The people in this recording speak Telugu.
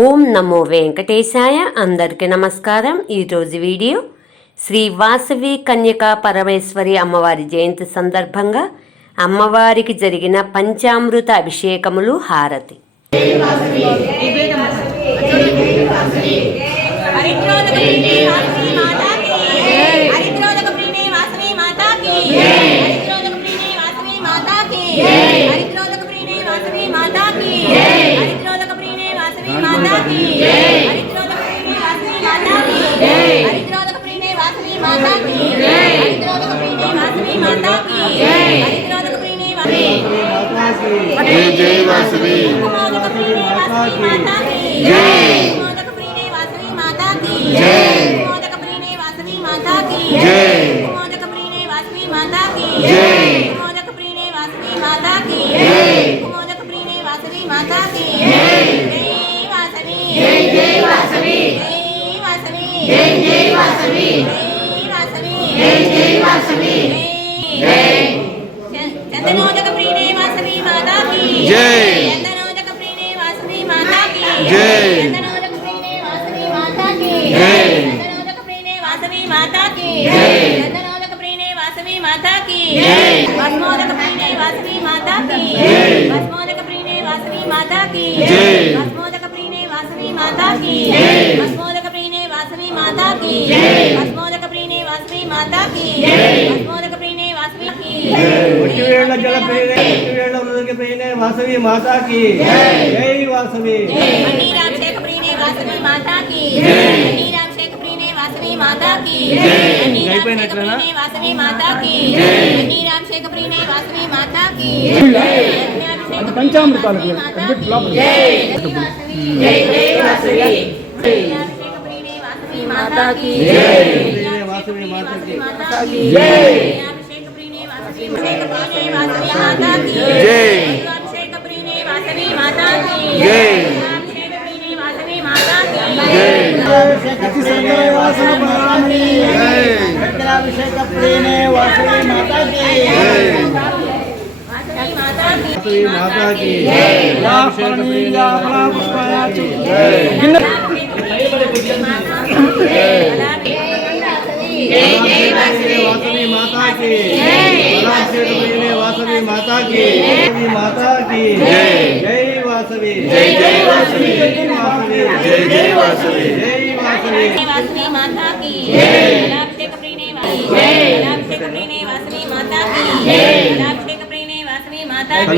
ఓం నమో వెంకటేశాయ. అందరికీ నమస్కారం. ఈరోజు వీడియో శ్రీ వాసవి కన్యకా పరమేశ్వరి అమ్మవారి జయంతి సందర్భంగా అమ్మవారికి జరిగిన పంచామృత అభిషేకములు, హారతి. जय वासवी चंदनोदक प्रीणे वासवी माता की जय। चंदनोदक प्रीणे वासवी माता की जय। चंदनोदक प्रीणे वासवी माता की जय। चंदनोदक प्रीणे वासवी माता की जय। चंदनोदक प्रीणे वासवी माता की जय। भस्मोदक प्रीणे वासवी माता की जय। भस्मोदक प्रीणे वासवी माता की जय। भस्मोदक प्रीणे वासवी माता की जय। भस्मोदक प्रीणे वासवी माता की जय। भस्मोदक प्रीणे वासवी माता की जय। भस्मोदक प्रीणे वासवी की जल प्रीणे वासवी माता की जय वासवी। नीराम शेख प्रीणे वासवी माता की नीराम शेख प्रीणे वासवी माता की नीराम शेख प्रीणे वासवी माता की नीराम शेख प्रीणे वासवी माता की पंचामृतालु जय जय वासवी शेख प्रीणे वासवी माता की वासवी माता की जय शेख प्रीणे वासवी माता की जय। शेख प्रीणे वासवी माता की जय। शेख प्रीणे वासवी माता की अभिषेक प्रीणे वासवी माता की वासवी माता की वासवी माता की वासवी माता की प्रीणे वासवी माता की माता की जय वासवी जय जय वासवी जय जय वासवी वासवी माता की शेख प्रीणे वासवी माता की शेख प्रीणे वासवी माता की